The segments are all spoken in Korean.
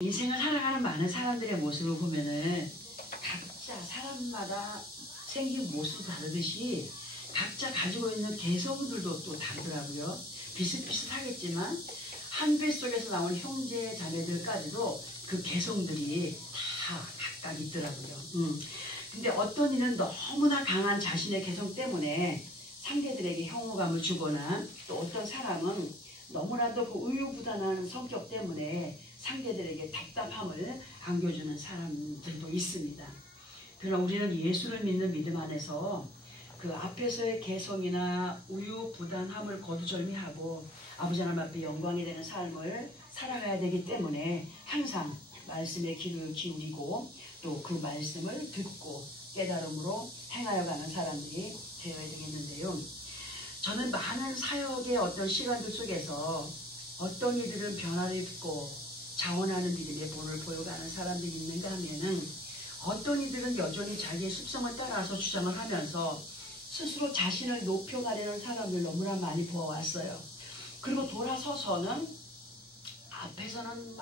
인생을 살아가는 많은 사람들의 모습을 보면은 각자 사람마다 생긴 모습도 다르듯이 각자 가지고 있는 개성들도 또 다르더라고요. 비슷비슷하겠지만 한 뱃속에서 나온 형제 자매들까지도 그 개성들이 다 각각 있더라고요. 근데 어떤 이는 너무나 강한 자신의 개성 때문에 상대들에게 혐오감을 주거나 또 어떤 사람은 너무나도 그 우유부단한 성격 때문에 상대들에게 답답함을 안겨주는 사람들도 있습니다. 그러나 우리는 예수를 믿는 믿음 안에서 그 앞에서의 개성이나 우유부단함을 거두절미하고 아버지 하나님 앞에 영광이 되는 삶을 살아가야 되기 때문에 항상 말씀에 귀를 기울이고 또 그 말씀을 듣고 깨달음으로 행하여가는 사람들이 되어야 되겠는데요. 저는 많은 사역의 어떤 시간들 속에서 어떤 이들은 변화를 입고 자원하는 믿음의 본을 보여가는 사람들이 있는가 하면은 어떤 이들은 여전히 자기의 습성을 따라서 주장을 하면서 스스로 자신을 높여가려는 사람들 너무나 많이 보아왔어요. 그리고 돌아서서는 앞에서는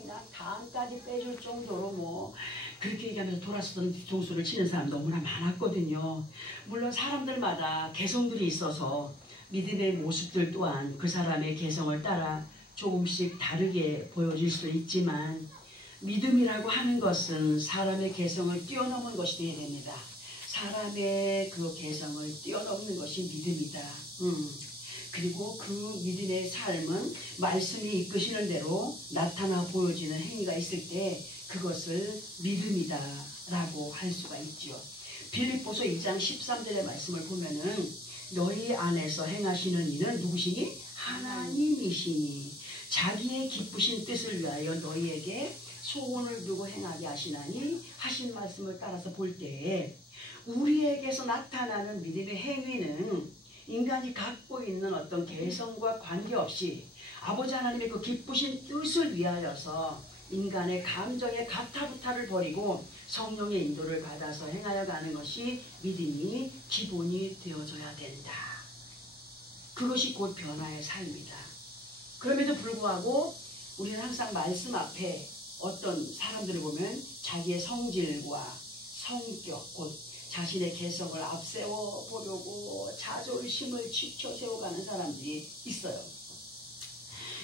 그냥 간까지 빼줄 정도로 그렇게 얘기하면서 돌아서서는 뒤통수를 치는 사람 너무나 많았거든요. 물론 사람들마다 개성들이 있어서 믿음의 모습들 또한 그 사람의 개성을 따라 조금씩 다르게 보여질 수 있지만 믿음이라고 하는 것은 사람의 개성을 뛰어넘은 것이 되어야 됩니다. 사람의 그 개성을 뛰어넘는 것이 믿음이다. 그리고 그 믿음의 삶은 말씀이 이끄시는 대로 나타나 보여지는 행위가 있을 때 그것을 믿음이다 라고 할 수가 있죠. 빌립보서 1장 13절의 말씀을 보면은 너희 안에서 행하시는 이는 누구시니? 하나님이시니 자기의 기쁘신 뜻을 위하여 너희에게 소원을 두고 행하게 하시나니 하신 말씀을 따라서 볼 때에 우리에게서 나타나는 믿음의 행위는 인간이 갖고 있는 어떤 개성과 관계없이 아버지 하나님의 그 기쁘신 뜻을 위하여서 인간의 감정의 가타부타를 버리고 성령의 인도를 받아서 행하여 가는 것이 믿음이 기본이 되어져야 된다. 그것이 곧 변화의 삶이다. 그럼에도 불구하고 우리는 항상 말씀 앞에 어떤 사람들을 보면 자기의 성질과 성격, 곧 자신의 개성을 앞세워 보려고 자존심을 지켜 세워가는 사람들이 있어요.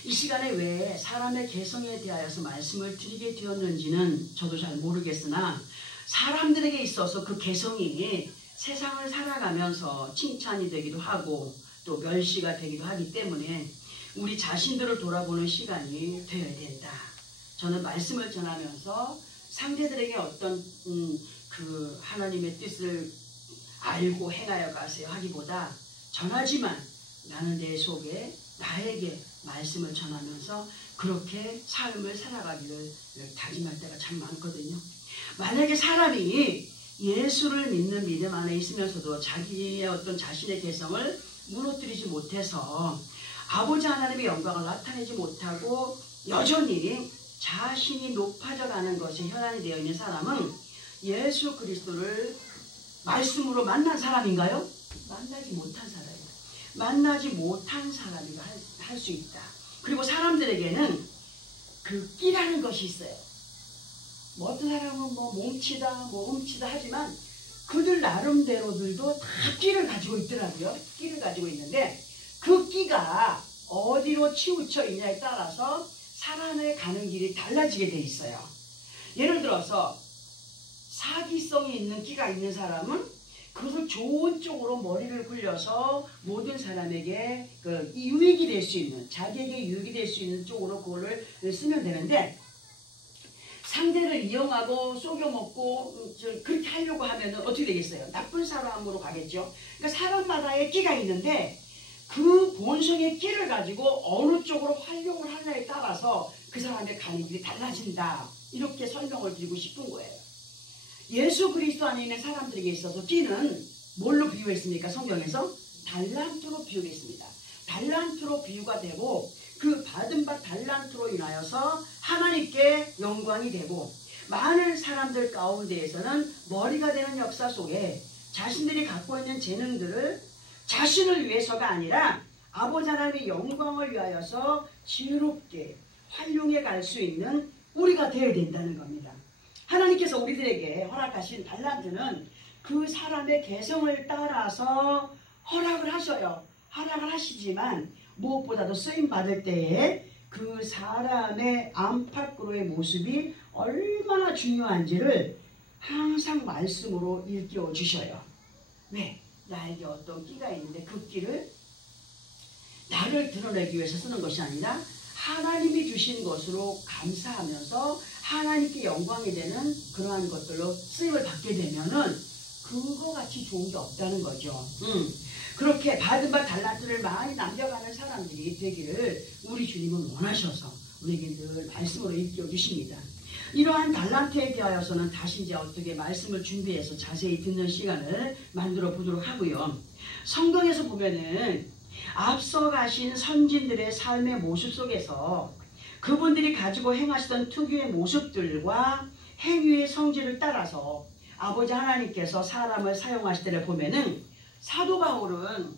이 시간에 왜 사람의 개성에 대하여서 말씀을 드리게 되었는지는 저도 잘 모르겠으나 사람들에게 있어서 그 개성이 세상을 살아가면서 칭찬이 되기도 하고 또 멸시가 되기도 하기 때문에 우리 자신들을 돌아보는 시간이 되어야 된다. 저는 말씀을 전하면서 상대들에게 어떤 그 하나님의 뜻을 알고 행하여 가세요 하기보다 전하지만 나는 내 속에 나에게 말씀을 전하면서 그렇게 삶을 살아가기를 다짐할 때가 참 많거든요. 만약에 사람이 예수를 믿는 믿음 안에 있으면서도 자기의 어떤 자신의 개성을 무너뜨리지 못해서 아버지 하나님의 영광을 나타내지 못하고 여전히 자신이 높아져 가는 것이 현안이 되어 있는 사람은 예수 그리스도를 말씀으로 만난 사람인가요? 만나지 못한 사람이다. 만나지 못한 사람이라 할 수 있다. 그리고 사람들에게는 그 끼라는 것이 있어요. 어떤 사람은 몽치다, 음치다 하지만 그들 나름대로들도 다 끼를 가지고 있더라고요. 끼를 가지고 있는데 그 끼가 어디로 치우쳐 있냐에 따라서 사람의 가는 길이 달라지게 돼 있어요. 예를 들어서 사기성이 있는 끼가 있는 사람은 그것을 좋은 쪽으로 머리를 굴려서 모든 사람에게 그 유익이 될 수 있는, 자기에게 유익이 될 수 있는 쪽으로 그거를 쓰면 되는데 상대를 이용하고 속여먹고 그렇게 하려고 하면 어떻게 되겠어요? 나쁜 사람으로 가겠죠. 그러니까 사람마다의 끼가 있는데 그 본성의 끼를 가지고 어느 쪽으로 활용을 하냐에 따라서 그 사람의 가는 길이 달라진다. 이렇게 설명을 드리고 싶은 거예요. 예수 그리스도 안에 있는 사람들에게 있어서 끼는 뭘로 비유했습니까? 성경에서 달란트로 비유했습니다. 달란트로 비유가 되고 그 받은 바 달란트로 인하여서 하나님께 영광이 되고 많은 사람들 가운데에서는 머리가 되는 역사 속에 자신들이 갖고 있는 재능들을 자신을 위해서가 아니라 아버지 하나님의 영광을 위하여서 지혜롭게 활용해 갈 수 있는 우리가 되어야 된다는 겁니다. 하나님께서 우리들에게 허락하신 달란트는 그 사람의 개성을 따라서 허락을 하셔요. 허락을 하시지만 무엇보다도 쓰임 받을 때에 그 사람의 안팎으로의 모습이 얼마나 중요한지를 항상 말씀으로 일깨워 주셔요. 왜? 나에게 어떤 끼가 있는데 그 끼를 나를 드러내기 위해서 쓰는 것이 아니라 하나님이 주신 것으로 감사하면서 하나님께 영광이 되는 그러한 것들로 쓰임을 받게 되면은 그거 같이 좋은 게 없다는 거죠. 그렇게 받은 바 달란트를 많이 남겨가는 사람들이 되기를 우리 주님은 원하셔서 우리에게 늘 말씀으로 일깨워 주십니다. 이러한 달란트에 대하여서는 다시 이제 어떻게 말씀을 준비해서 자세히 듣는 시간을 만들어 보도록 하고요. 성경에서 보면은 앞서 가신 선진들의 삶의 모습 속에서 그분들이 가지고 행하시던 특유의 모습들과 행위의 성질을 따라서 아버지 하나님께서 사람을 사용하실 때를 보면은 사도 바울은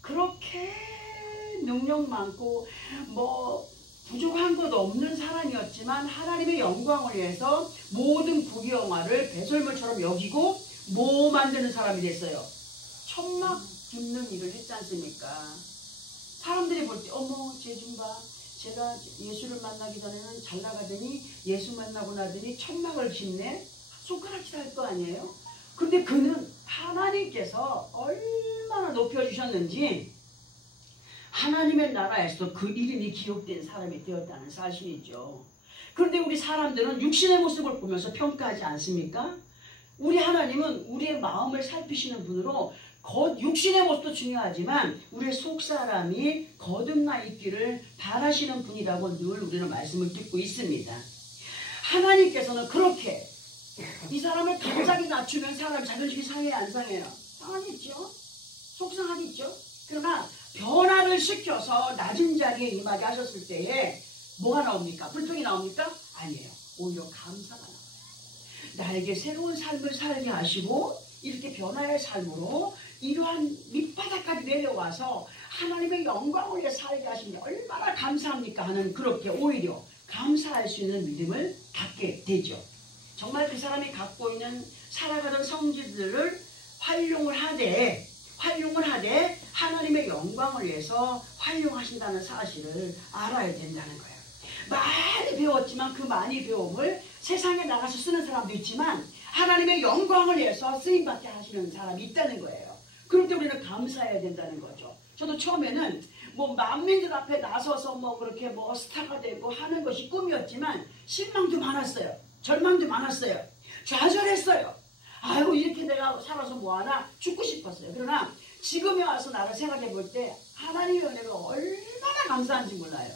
그렇게 능력 많고 부족한 것 없는 사람이었지만 하나님의 영광을 위해서 모든 국영화를 배설물처럼 여기고 만드는 사람이 됐어요. 천막 짚는 일을 했지 않습니까? 사람들이 볼 때 어머 쟤 좀 봐. 제가 예수를 만나기 전에는 잘 나가더니 예수 만나고 나더니 천막을 짚네. 손가락질 할 거 아니에요? 근데 그는 하나님께서 얼마나 높여주셨는지 하나님의 나라에서 그 이름이 기록된 사람이 되었다는 사실이죠. 그런데 우리 사람들은 육신의 모습을 보면서 평가하지 않습니까? 우리 하나님은 우리의 마음을 살피시는 분으로 육신의 모습도 중요하지만 우리의 속사람이 거듭나 있기를 바라시는 분이라고 늘 우리는 말씀을 듣고 있습니다. 하나님께서는 그렇게 이 사람을 갑자기 낮추면 사람이 자존심이 상해요, 안 상해요? 상하겠죠? 속상하겠죠? 그러나 변화를 시켜서 낮은 자리에 임하게 하셨을 때에 뭐가 나옵니까? 불평이 나옵니까? 아니에요. 오히려 감사가 나와요. 나에게 새로운 삶을 살게 하시고 이렇게 변화의 삶으로 이러한 밑바닥까지 내려와서 하나님의 영광을 위해 살게 하시니 얼마나 감사합니까? 하는 그렇게 오히려 감사할 수 있는 믿음을 갖게 되죠. 정말 그 사람이 갖고 있는 살아가던 성질들을 활용을 하되 하나님의 영광을 위해서 활용하신다는 사실을 알아야 된다는 거예요. 많이 배웠지만 그 많이 배움을 세상에 나가서 쓰는 사람도 있지만 하나님의 영광을 위해서 쓰임받게 하시는 사람이 있다는 거예요. 그럴 때 우리는 감사해야 된다는 거죠. 저도 처음에는 만민들 앞에 나서서 그렇게 스타가 되고 하는 것이 꿈이었지만 실망도 많았어요. 절망도 많았어요. 좌절했어요. 아유 이렇게 내가 살아서 뭐하나 죽고 싶었어요. 그러나 지금에 와서 나를 생각해 볼 때 하나님의 은혜가 얼마나 감사한지 몰라요.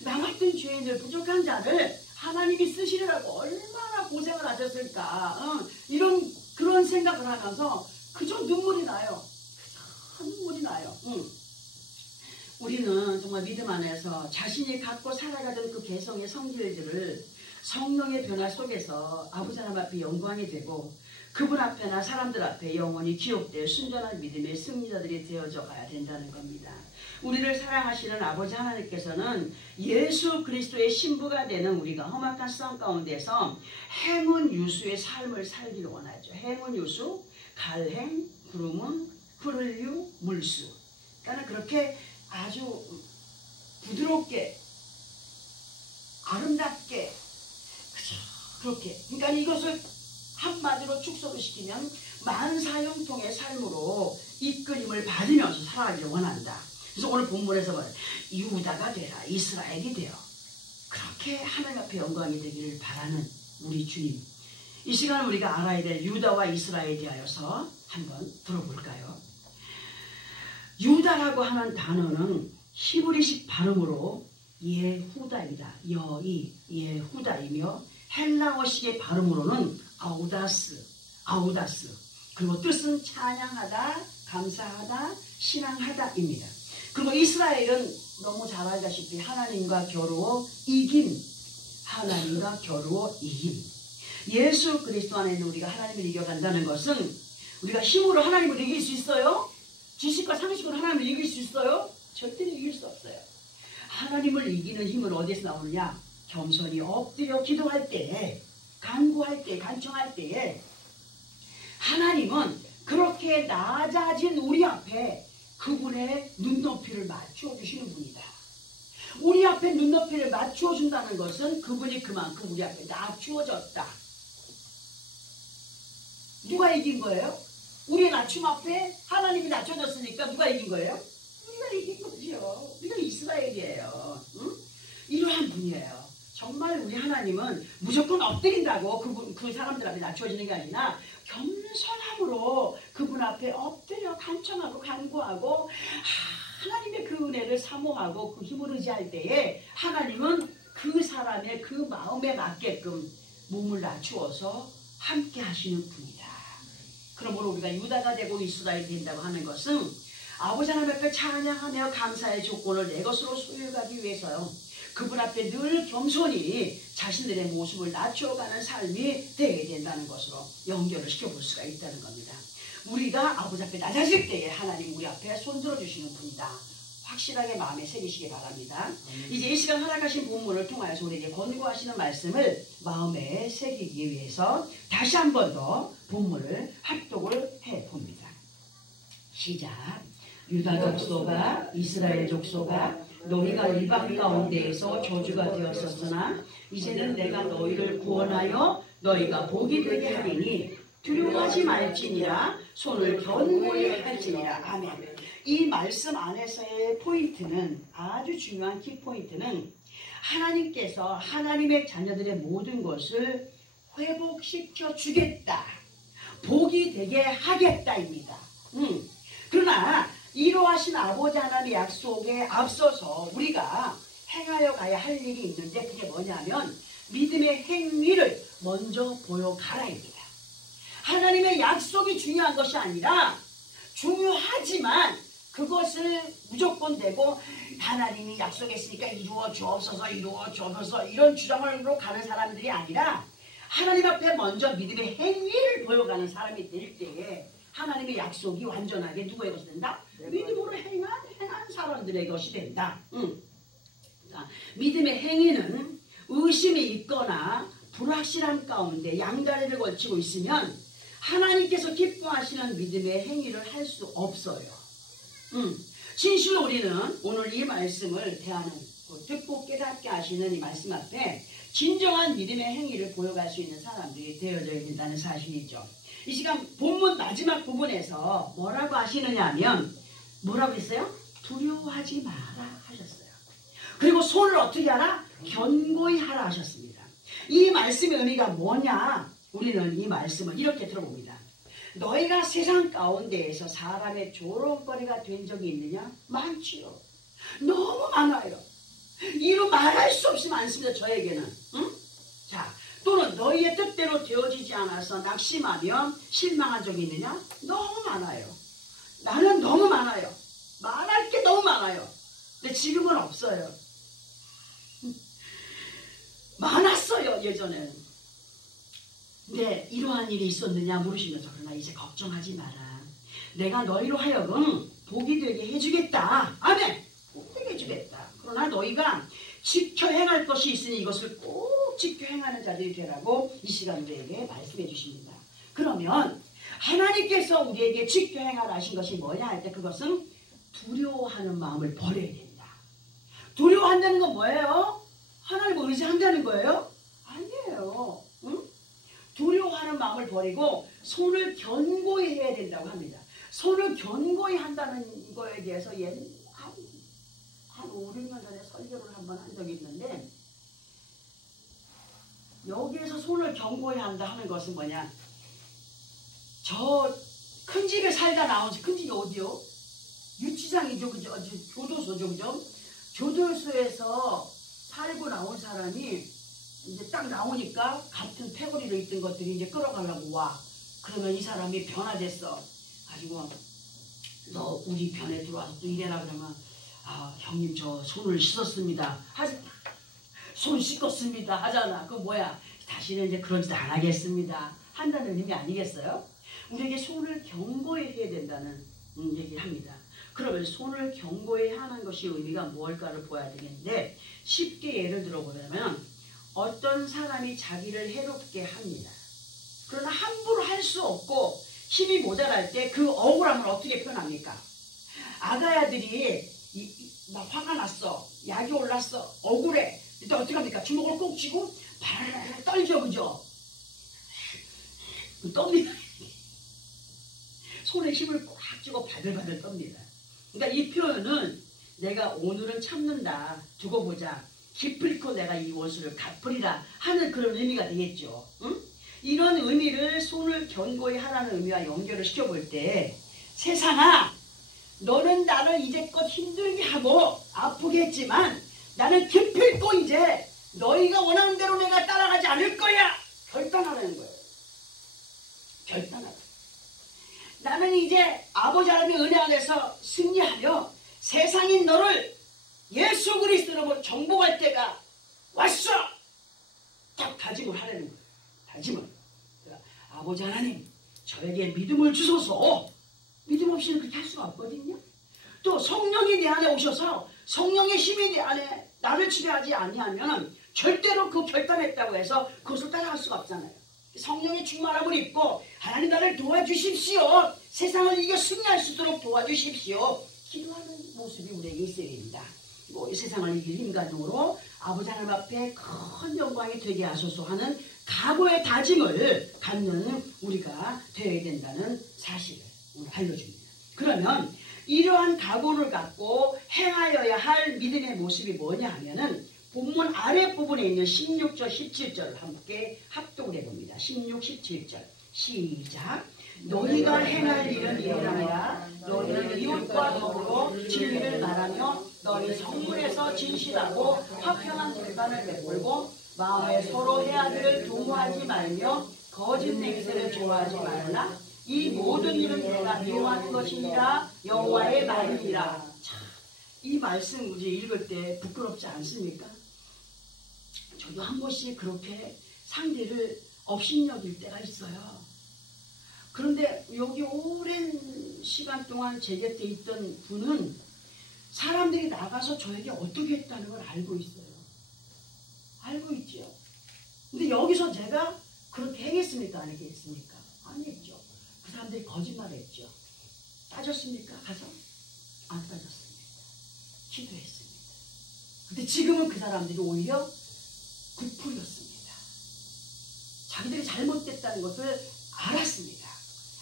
나 같은 죄인들 부족한 자를 하나님이 쓰시려고 얼마나 고생을 하셨을까. 그런 생각을 하면서 그저 눈물이 나요. 그저 눈물이 나요. 우리는 정말 믿음 안에서 자신이 갖고 살아가던 그 개성의 성질들을 성령의 변화 속에서 아버지 하나님 앞에 영광이 되고 그분 앞에나 사람들 앞에 영원히 기억되어 순전한 믿음의 승리자들이 되어져 가야 된다는 겁니다. 우리를 사랑하시는 아버지 하나님께서는 예수 그리스도의 신부가 되는 우리가 험악한 세상 가운데서 행운 유수의 삶을 살기를 원하죠. 행운 유수, 갈행, 구름은, 푸를류, 물수. 그러니까 그렇게 아주 부드럽게 아름답게 그렇게 그러니까 이것을 한마디로 축소를 시키면 만사형통의 삶으로 이끌림을 받으면서 살아가기를 원한다. 그래서 오늘 본문에서 말해요. 유다가 되라 이스라엘이 되어 그렇게 하나님 앞에 영광이 되기를 바라는 우리 주님. 이 시간은 우리가 알아야 될 유다와 이스라엘에 대하여서 한번 들어볼까요? 유다라고 하는 단어는 히브리식 발음으로 예후다이다. 예후다이며 헬라어식의 발음으로는 아우다스 그리고 뜻은 찬양하다, 감사하다, 신앙하다입니다. 그리고 이스라엘은 너무 잘 알다시피 하나님과 겨루어 이김. 예수 그리스도 안에 있는 우리가 하나님을 이겨간다는 것은 우리가 힘으로 하나님을 이길 수 있어요? 지식과 상식으로 하나님을 이길 수 있어요? 절대로 이길 수 없어요. 하나님을 이기는 힘은 어디서 나오느냐? 겸손히 엎드려 기도할 때에, 간구할 때, 간청할 때에 하나님은 그렇게 낮아진 우리 앞에 그분의 눈높이를 맞추어 주시는 분이다. 우리 앞에 눈높이를 맞추어 준다는 것은 그분이 그만큼 우리 앞에 낮추어졌다. 누가 이긴 거예요? 우리의 낮춤 앞에 하나님이 낮춰졌으니까 누가 이긴 거예요? 우리가 이긴 거죠. 우리가 이스라엘이에요. 응? 이러한 분이에요. 정말 우리 하나님은 무조건 엎드린다고 그 사람들 앞에 낮춰지는 게 아니라 겸손함으로 그분 앞에 엎드려 간청하고 간구하고 하나님의 그 은혜를 사모하고 그 힘을 의지할 때에 하나님은 그 사람의 그 마음에 맞게끔 몸을 낮추어서 함께 하시는 분이다. 그러므로 우리가 유다가 되고 이스라엘이 된다고 하는 것은 아버지 하나님 앞에 찬양하며 감사의 조건을 내 것으로 소유하기 위해서요. 그분 앞에 늘 겸손히 자신들의 모습을 낮춰가는 삶이 되어야 된다는 것으로 연결을 시켜볼 수가 있다는 겁니다. 우리가 아버지 앞에 낮아질 때에 하나님 우리 앞에 손들어 주시는 분이다. 확실하게 마음에 새기시기 바랍니다. 이제 이 시간 허락하신 본문을 통하여서 우리에게 권고하시는 말씀을 마음에 새기기 위해서 다시 한 번 더 본문을 합독을 해봅니다. 시작. 유다 족속아 이스라엘 족속아 너희가 이방 가운데에서 저주가 되었었으나 이제는 내가 너희를 구원하여 너희가 복이 되게 하리니 두려워하지 말지니라 손을 견고히 할지니라. 아멘. 이 말씀 안에서의 포인트는 아주 중요한 키포인트는 하나님께서 하나님의 자녀들의 모든 것을 회복시켜 주겠다. 복이 되게 하겠다입니다. 그러나 이러하신 아버지 하나님의 약속에 앞서서 우리가 행하여 가야 할 일이 있는데 그게 뭐냐면 믿음의 행위를 먼저 보여가라입니다. 하나님의 약속이 중요한 것이 아니라 중요하지만 그것을 무조건 되고 하나님이 약속했으니까 이루어 주옵소서 이루어 주옵소서 이런 주장으로 가는 사람들이 아니라 하나님 앞에 먼저 믿음의 행위를 보여가는 사람이 될 때에 하나님의 약속이 완전하게 누구의 것이 된다? 믿음으로 행한 사람들의 것이 된다. 믿음의 행위는 의심이 있거나 불확실함 가운데 양다리를 걸치고 있으면 하나님께서 기뻐하시는 믿음의 행위를 할 수 없어요. 진실로 우리는 오늘 이 말씀을 대하는 듣고 깨닫게 하시는 이 말씀 앞에 진정한 믿음의 행위를 보여갈 수 있는 사람들이 되어져야 된다는 사실이죠. 이 시간 본문 마지막 부분에서 뭐라고 하시느냐 하면 뭐라고 했어요? 두려워하지 마라 하셨어요. 그리고 손을 어떻게 하라? 견고히 하라 하셨습니다. 이 말씀의 의미가 뭐냐? 우리는 이 말씀을 이렇게 들어봅니다. 너희가 세상 가운데에서 사람의 조롱거리가 된 적이 있느냐? 많지요. 너무 많아요. 이루 말할 수 없이 많습니다. 저에게는. 자, 또는 너희의 뜻대로 되어지지 않아서 낙심하며 실망한 적이 있느냐? 너무 많아요. 나는 너무 많아요. 말할 게 너무 많아요. 근데 지금은 없어요. 많았어요, 예전에는. 근데 이러한 일이 있었느냐 물으시면서 그러나 이제 걱정하지 마라. 내가 너희로 하여금 복이 되게 해주겠다. 아멘. 복 되게 해주겠다. 그러나 너희가 지켜 행할 것이 있으니 이것을 꼭 지켜 행하는 자들이 되라고 이 시간 우리에게 말씀해 주십니다. 그러면 하나님께서 우리에게 지켜 행하라 하신 것이 뭐냐 할 때 그것은 두려워하는 마음을 버려야 된다. 두려워한다는 건 뭐예요? 하나님을 의지한다는 거예요? 아니에요. 두려워하는 마음을 버리고 손을 견고히 해야 된다고 합니다. 손을 견고히 한다는 거에 대해서 한 5, 6년 전에 설교를 한번 한 적이 있는데 여기에서 손을 견고히 한다 하는 것은 뭐냐? 저 큰 집에 살다 나온 큰 집이 어디요? 유치장이죠. 그죠? 교도소죠. 그죠? 교도소에서 살고 나온 사람이 이제 딱 나오니까 같은 패거리로 있던 것들이 이제 끌어가려고 와. 그러면 이 사람이 변화됐어. 가지고 너 우리 편에 들어와서 또 이래라 그러면 아 형님 저 손을 씻었습니다. 손 씻었습니다 하잖아. 그거 뭐야? 다시는 이제 그런 짓 안 하겠습니다. 한다는 의미 아니겠어요? 우리에게 손을 견고히 해야 된다는 얘기를 합니다. 그러면 손을 견고히 하는 것이 의미가 무엇일까를 보아야 되겠는데, 쉽게 예를 들어보자면 어떤 사람이 자기를 해롭게 합니다. 그러나 함부로 할 수 없고 힘이 모자랄 때 그 억울함을 어떻게 표현합니까? 아가야들이 막 화가 났어, 약이 올랐어, 억울해. 이때 어떻게 합니까? 주먹을 꼭 쥐고 바라라라 떨죠, 그죠? 떱니다. 손에 힘을 꽉 쥐고 바들바들 떱니다. 그러니까 이 표현은 내가 오늘은 참는다, 두고 보자, 기필코 내가 이 원수를 갚으리라 하는 그런 의미가 되겠죠. 응? 이런 의미를 손을 견고히 하라는 의미와 연결을 시켜볼 때, 세상아, 너는 나를 이제껏 힘들게 하고 아프게 했지만 나는 기필코 이제 너희가 원하는 대로 내가 따라가지 않을 거야. 결단하라는 거예요. 결단하라. 나는 이제 아버지 하나님의 은혜 안에서 승리하며 세상인 너를 예수 그리스도로 정복할 때가 왔어. 딱 다짐을 하라는 거예요. 다짐을. 아버지 하나님, 저에게 믿음을 주소서. 믿음 없이는 그렇게 할 수가 없거든요. 또 성령이 내 안에 오셔서 성령의 힘이 내 안에 나를 치료하지 아니하면 절대로 그 결단했다고 해서 그것을 따라갈 수가 없잖아요. 성령의 충만함을 입고 하나님 나를 도와주십시오. 세상을 이겨 승리할 수 있도록 도와주십시오. 기도하는 모습이 우리에게 있어야 됩니다. 이 세상을 이길 힘가정으로 아버지 하나님 앞에 큰 영광이 되게 하소서 하는 각오의 다짐을 갖는 우리가 되어야 된다는 사실을 알려줍니다. 그러면 이러한 각오를 갖고 행하여야 할 믿음의 모습이 뭐냐 하면은 본문 아랫부분에 있는 16절, 17절을 함께 합독을 해봅니다. 16, 17절 시작. 너희가 행할 일은 이러하니라. 너희는 이웃과 더불어 진리를 말하며 너희 성문에서 진실하고 화평한 결단을 베풀고 마음에 서로 해하기를 도모하지 말며 거짓 맹세를 좋아하지 말라. 이 모든 일은 내가 미워하는 것이니라. 여호와의 말이니라. 자, 이 말씀 우리 읽을 때 부끄럽지 않습니까? 저도 한 번씩 그렇게 상대를 업신여길 때가 있어요. 그런데 여기 오랜 시간 동안 제 곁에 있던 분은 사람들이 나가서 저에게 어떻게 했다는 걸 알고 있어요. 알고 있죠. 근데 여기서 제가 그렇게 행했습니까? 안 했습니까? 안 했죠. 그 사람들이 거짓말했죠. 따졌습니까? 가서? 안 따졌습니다. 기도했습니다. 근데 지금은 그 사람들이 오히려 부풀렸습니다. 자기들이 잘못됐다는 것을 알았습니다.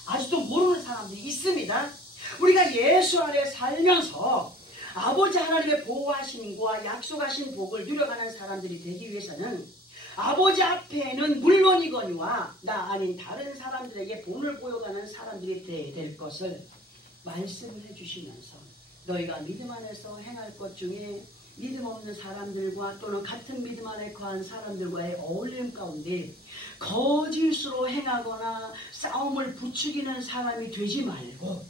아직도 모르는 사람들이 있습니다. 우리가 예수 안에 살면서 아버지 하나님의 보호하심과 약속하신 복을 누려가는 사람들이 되기 위해서는 아버지 앞에는 물론이거니와 나 아닌 다른 사람들에게 본을 보여가는 사람들이 되어야 될 것을 말씀을 해주시면서 너희가 믿음 안에서 행할 것 중에 믿음 없는 사람들과 또는 같은 믿음 안에 거한 사람들과의 어울림 가운데 거짓으로 행하거나 싸움을 부추기는 사람이 되지 말고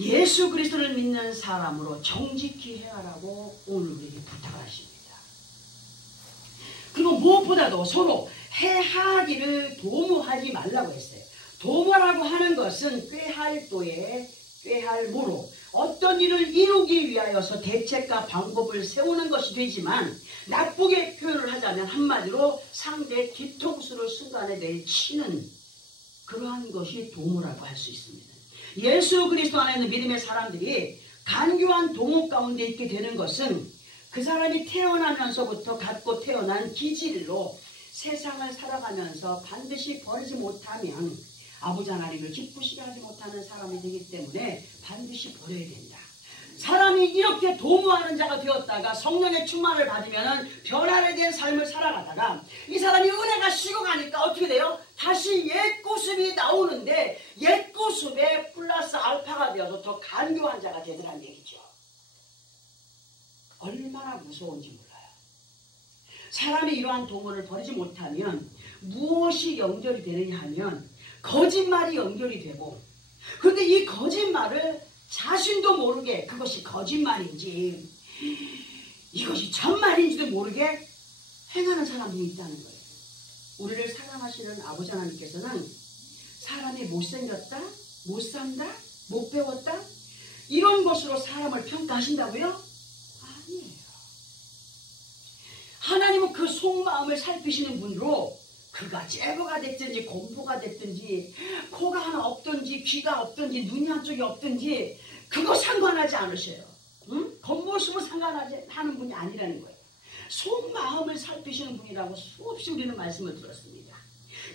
예수 그리스도를 믿는 사람으로 정직히 행하라고 오늘 우리에게 부탁을 하십니다. 그리고 무엇보다도 서로 해하기를 도모하지 말라고 했어요. 도모라고 하는 것은 꾀할도에 꾀할모로 어떤 일을 이루기 위하여서 대책과 방법을 세우는 것이 되지만 나쁘게 표현을 하자면 한마디로 상대의 뒤통수를 순간에 내치는 그러한 것이 도모라고 할 수 있습니다. 예수 그리스도 안에 있는 믿음의 사람들이 간교한 동호 가운데 있게 되는 것은 그 사람이 태어나면서부터 갖고 태어난 기질로 세상을 살아가면서 반드시 버리지 못하면 아버지 하나님을 기쁘시게 하지 못하는 사람이 되기 때문에 반드시 버려야 된다. 사람이 이렇게 도모하는 자가 되었다가 성령의 충만을 받으면 변화에 대한 삶을 살아가다가 이 사람이 은혜가 식어가니까 어떻게 돼요? 다시 옛 모습이 나오는데 옛 모습에 플러스 알파가 되어서 더 간교한 자가 되더라는 얘기죠. 얼마나 무서운지 몰라요. 사람이 이러한 도모를 버리지 못하면 무엇이 연결이 되느냐 하면 거짓말이 연결이 되고, 그런데 이 거짓말을 자신도 모르게 그것이 거짓말인지 이것이 정말인지도 모르게 행하는 사람이 있다는 거예요. 우리를 사랑하시는 아버지 하나님께서는 사람이 못생겼다, 못 산다, 못 배웠다, 이런 것으로 사람을 평가하신다고요? 아니에요. 하나님은 그 속마음을 살피시는 분으로 그가 째거가 됐든지 곰보가 됐든지 코가 하나 없든지 귀가 없든지 눈이 한쪽이 없든지 그거 상관하지 않으셔요. 응? 겉모습을 상관하는 분이 아니라는 거예요. 속마음을 살피시는 분이라고 수없이 우리는 말씀을 들었습니다.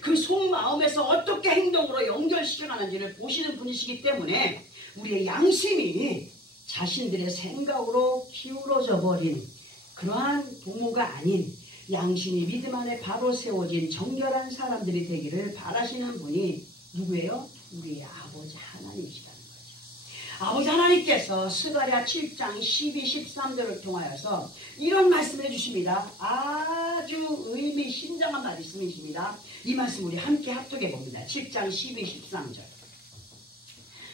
그 속마음에서 어떻게 행동으로 연결시켜가는지를 보시는 분이시기 때문에 우리의 양심이 자신들의 생각으로 기울어져 버린 그러한 부모가 아닌 양심이 믿음 안에 바로 세워진 정결한 사람들이 되기를 바라시는 분이 누구예요? 우리의 아버지 하나님이시라는 거죠. 아버지 하나님께서 스가랴 7장 12, 13절을 통하여서 이런 말씀을 해주십니다. 아주 의미심장한 말씀이십니다. 이 말씀 우리 함께 합독해 봅니다. 7장 12, 13절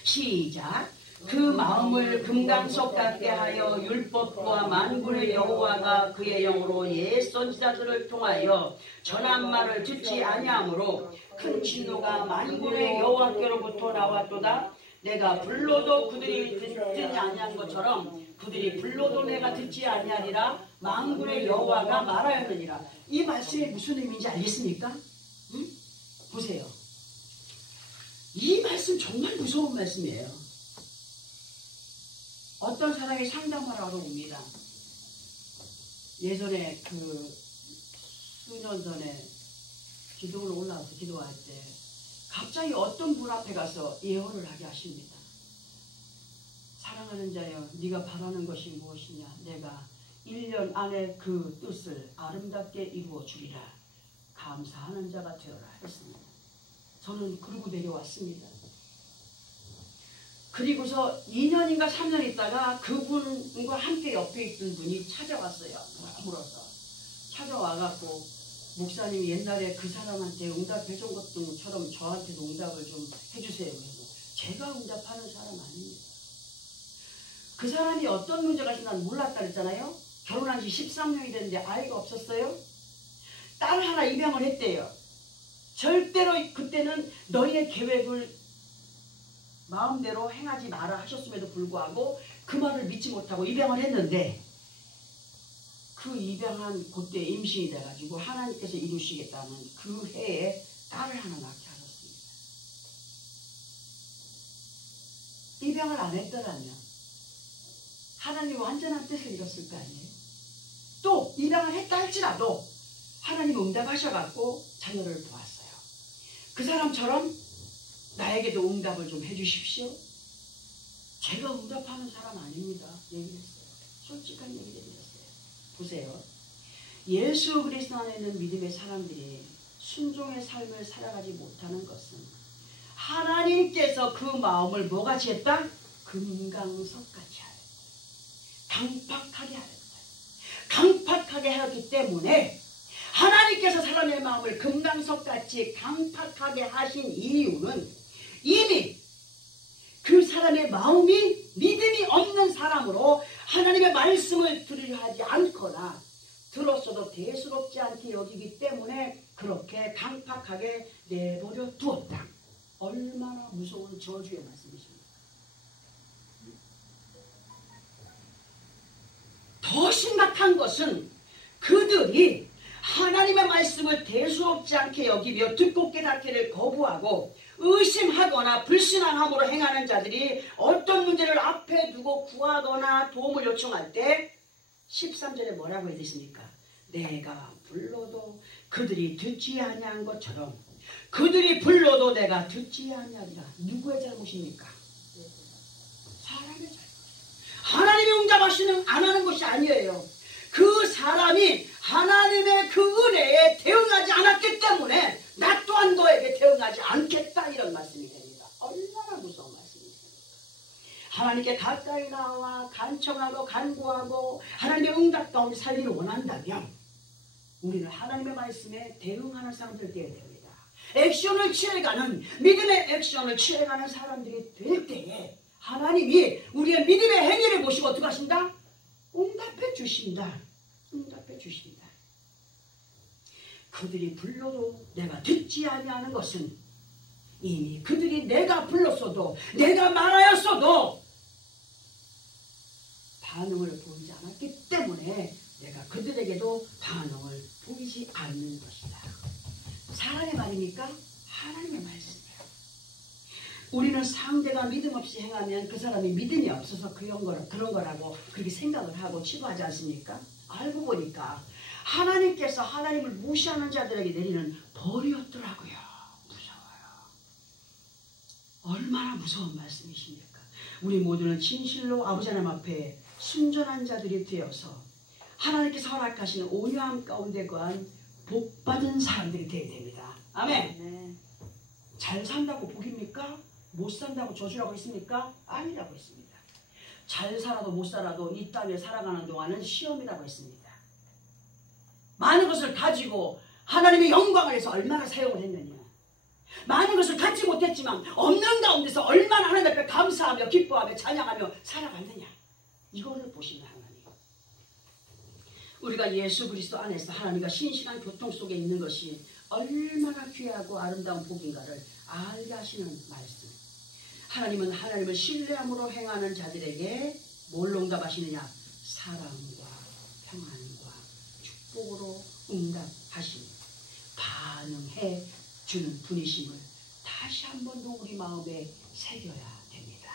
시작. 그 마음을 금강석 같게 하여 율법과 만군의 여호와가 그의 영으로 옛 선지자들을 통하여 전한 말을 듣지 아니하므로 큰 진노가 만군의 여호와께로부터 나왔도다. 내가 불러도 그들이 듣지 아니한 것처럼 그들이 불러도 내가 듣지 아니하리라. 만군의 여호와가 말하였느니라. 이 말씀이 무슨 의미인지 알겠습니까? 응? 보세요. 이 말씀 정말 무서운 말씀이에요. 어떤 사람이 상담을 하러 옵니다. 예전에 수년 전에 기도를 올라와서 기도할 때 갑자기 어떤 분 앞에 가서 예언을 하게 하십니다. 사랑하는 자여, 네가 바라는 것이 무엇이냐? 내가 1년 안에 그 뜻을 아름답게 이루어 주리라. 감사하는 자가 되어라 했습니다. 저는 그러고 내려왔습니다. 그리고서 2년인가 3년 있다가 그분과 함께 옆에 있던 분이 찾아왔어요. 물어서 찾아와갖고 목사님이 옛날에 그 사람한테 응답해준 것처럼 저한테도 응답을 좀 해주세요. 그래서 제가 응답하는 사람 아닙니다. 그 사람이 어떤 문제가 있는지 난 몰랐다 그랬잖아요. 결혼한 지 13년이 됐는데 아이가 없었어요. 딸 하나 입양을 했대요. 절대로 그때는 너희의 계획을 마음대로 행하지 마라 하셨음에도 불구하고 그 말을 믿지 못하고 입양을 했는데 그 입양한 그때 임신이 돼가지고 하나님께서 이루시겠다는 그 해에 딸을 하나 낳게 하셨습니다. 입양을 안 했더라면 하나님은 완전한 뜻을 이뤘을 거 아니에요. 또 입양을 했다 할지라도 하나님 응답하셔갖고 자녀를 보았어요. 그 사람처럼 나에게도 응답을 좀 해주십시오. 제가 응답하는 사람 아닙니다. 얘기했어요. 솔직한 얘기 드렸어요. 보세요. 예수 그리스도 안에 있는 믿음의 사람들이 순종의 삶을 살아가지 못하는 것은 하나님께서 그 마음을 뭐같이 했다? 금강석같이 하였다. 강팍하게 하였다. 강팍하게 하였기 때문에 하나님께서 사람의 마음을 금강석같이 강팍하게 하신 이유는 이미 그 사람의 마음이 믿음이 없는 사람으로 하나님의 말씀을 들으려 하지 않거나 들었어도 대수롭지 않게 여기기 때문에 그렇게 강팍하게 내버려 두었다. 얼마나 무서운 저주의 말씀이십니까? 더 심각한 것은 그들이 하나님의 말씀을 대수롭지 않게 여기며 듣고 깨닫기를 거부하고 의심하거나 불신앙함으로 행하는 자들이 어떤 문제를 앞에 두고 구하거나 도움을 요청할 때 13절에 뭐라고 해야 되십니까? 내가 불러도 그들이 듣지 아니한 것처럼 그들이 불러도 내가 듣지 아니하리라. 누구의 잘못입니까? 사람의 잘못. 하나님이 응답하시는 안 하는 것이 아니에요. 그 사람이 하나님의 그 은혜에 대응하지 않았기 때문에 나 또한 너에게 대응하지 않겠다 이런 말씀이 됩니다. 얼마나 무서운 말씀이십니까? 하나님께 가까이 나와 간청하고 간구하고 하나님의 응답 가운데 살기를 원한다면 우리는 하나님의 말씀에 대응하는 사람들 되어야 됩니다. 액션을 취해가는 믿음의 액션을 취해가는 사람들이 될 때에 하나님이 우리의 믿음의 행위를 보시고 어떻게 하신다? 응답해 주신다. 응답해 주십니다. 그들이 불러도 내가 듣지 아니하는 것은 이미 그들이 내가 불렀어도 내가 말하였어도 반응을 보이지 않았기 때문에 내가 그들에게도 반응을 보이지 않는 것이다. 사람의 말입니까? 하나님의 말씀이에요. 우리는 상대가 믿음 없이 행하면 그 사람이 믿음이 없어서 그런 거라고 그렇게 생각을 하고 치부하지 않습니까? 알고 보니까 하나님께서 하나님을 무시하는 자들에게 내리는 벌이었더라고요. 무서워요. 얼마나 무서운 말씀이십니까? 우리 모두는 진실로 아버지 하나님 앞에 순전한 자들이 되어서 하나님께서 허락하시는 온유함 가운데 거한 복받은 사람들이 되어야 됩니다. 아멘. 네. 잘 산다고 복입니까? 못 산다고 저주라고 했습니까? 아니라고 했습니다. 잘 살아도 못 살아도 이 땅에 살아가는 동안은 시험이라고 했습니다. 많은 것을 가지고 하나님의 영광을 위해서 얼마나 사용을 했느냐. 많은 것을 갖지 못했지만 없는 가운데서 얼마나 하나님 앞에 감사하며 기뻐하며 찬양하며 살아갔느냐. 이거를 보시는 하나님. 우리가 예수 그리스도 안에서 하나님과 신실한 교통 속에 있는 것이 얼마나 귀하고 아름다운 복인가를 알게 하시는 말씀. 하나님은 하나님을 신뢰함으로 행하는 자들에게 뭘로 응답하시느냐? 사랑과 평안과 축복으로 응답하시니 반응해 주는 분이심을 다시 한 번 더 우리 마음에 새겨야 됩니다.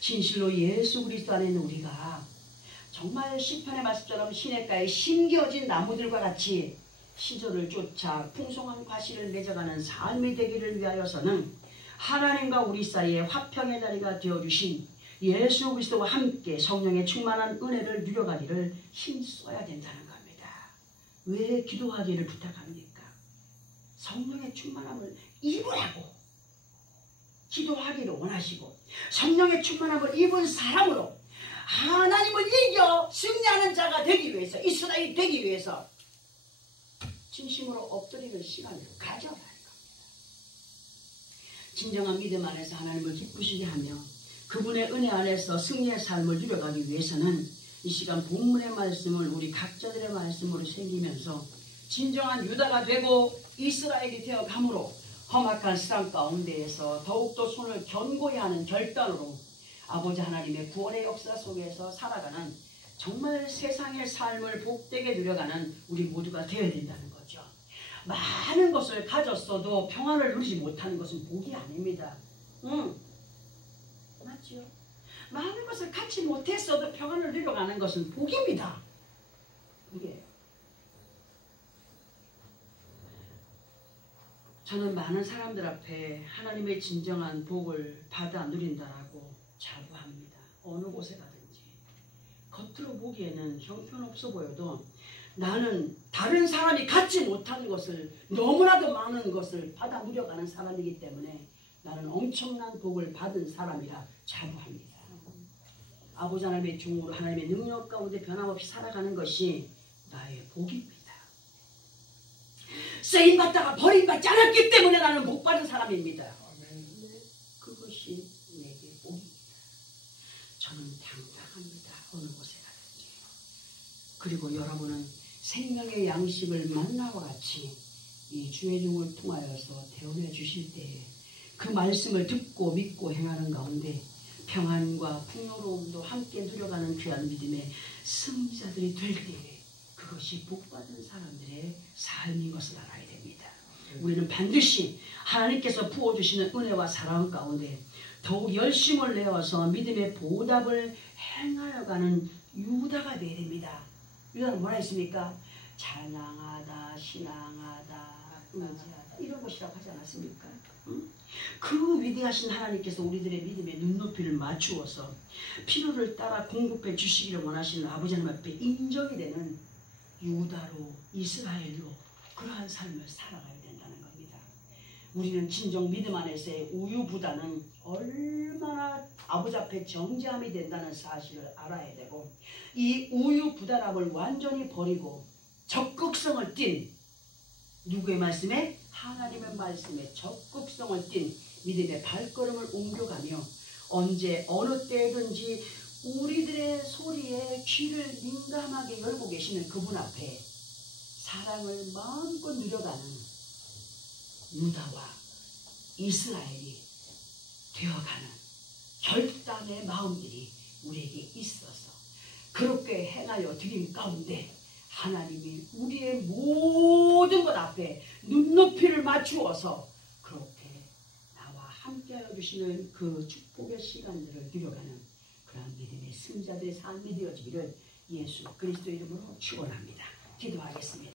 진실로 예수 그리스도 안에 있는 우리가 정말 시편의 말씀처럼 시냇가에 심겨진 나무들과 같이 시절을 쫓아 풍성한 과실을 맺어가는 삶이 되기를 위하여서는 하나님과 우리 사이에 화평의 자리가 되어주신 예수 그리스도와 함께 성령의 충만한 은혜를 누려가기를 힘써야 된다는 겁니다. 왜 기도하기를 부탁합니까? 성령의 충만함을 입으라고 기도하기를 원하시고 성령의 충만함을 입은 사람으로 하나님을 이겨 승리하는 자가 되기 위해서 이스라엘이 되기 위해서 진심으로 엎드리는 시간을 가져라는 겁니다. 진정한 믿음 안에서 하나님을 기쁘시게 하며 그분의 은혜 안에서 승리의 삶을 누려가기 위해서는 이 시간 본문의 말씀을 우리 각자들의 말씀으로 생기면서 진정한 유다가 되고 이스라엘이 되어감으로 험악한 세상 가운데에서 더욱더 손을 견고히 하는 결단으로 아버지 하나님의 구원의 역사 속에서 살아가는 정말 세상의 삶을 복되게 누려가는 우리 모두가 되어야 된다는 거죠. 많은 것을 가졌어도 평안을 누리지 못하는 것은 복이 아닙니다. 맞죠? 많은 것을 갖지 못했어도 평안을 누려가는 것은 복입니다. 이게 저는 많은 사람들 앞에 하나님의 진정한 복을 받아 누린다라고 자부합니다. 어느 곳에 가든지. 겉으로 보기에는 형편없어 보여도 나는 다른 사람이 갖지 못한 것을 너무나도 많은 것을 받아 누려가는 사람이기 때문에 나는 엄청난 복을 받은 사람이라 자부합니다. 아버지 하나님의 종으로 하나님의 능력 가운데 변함없이 살아가는 것이 나의 복입니다. 쓰임받다가 버림받지 않았기 때문에 나는 복받은 사람입니다. 그것이 내게 복입니다. 저는 당당합니다. 어느 곳에 가든지. 그리고 여러분은 생명의 양식을 만나와 같이 이 주의 종을 통하여서 대언해 주실 때에 그 말씀을 듣고 믿고 행하는 가운데 평안과 풍요로움도 함께 누려가는 귀한 믿음의 승리자들이 될 때에 그것이 복받은 사람들의 삶인 것을 알아야 됩니다. 우리는 반드시 하나님께서 부어주시는 은혜와 사랑 가운데 더욱 열심을 내어서 믿음의 보답을 행하여가는 유다가 되어야 됩니다. 유다는 뭐라 했습니까? 찬양하다, 신앙하다, 의지하다 이런 것이라고 하지 않았습니까? 그 위대하신 하나님께서 우리들의 믿음의 눈높이를 맞추어서 필요를 따라 공급해 주시기를 원하시는 아버지 하나님 앞에 인정이 되는 유다로 이스라엘로 그러한 삶을 살아가야 된다는 겁니다. 우리는 진정 믿음 안에서의 우유부단은 얼마나 아버지 앞에 정죄함이 된다는 사실을 알아야 되고 이 우유부단함을 완전히 버리고 적극성을 띤 누구의 말씀에? 하나님의 말씀에 적극성을 띤 믿음의 발걸음을 옮겨가며 언제 어느 때든지 우리들의 소리에 귀를 민감하게 열고 계시는 그분 앞에 사랑을 마음껏 누려가는 유다와 이스라엘이 되어가는 결단의 마음들이 우리에게 있어서 그렇게 행하여 드린 가운데 하나님이 우리의 모든 것 앞에 눈높이를 맞추어서 그렇게 나와 함께하여 주시는 그 축복의 시간들을 누려가는 그런 믿음의 승자들의 삶이 되어지기를 예수 그리스도 이름으로 축원합니다. 기도하겠습니다.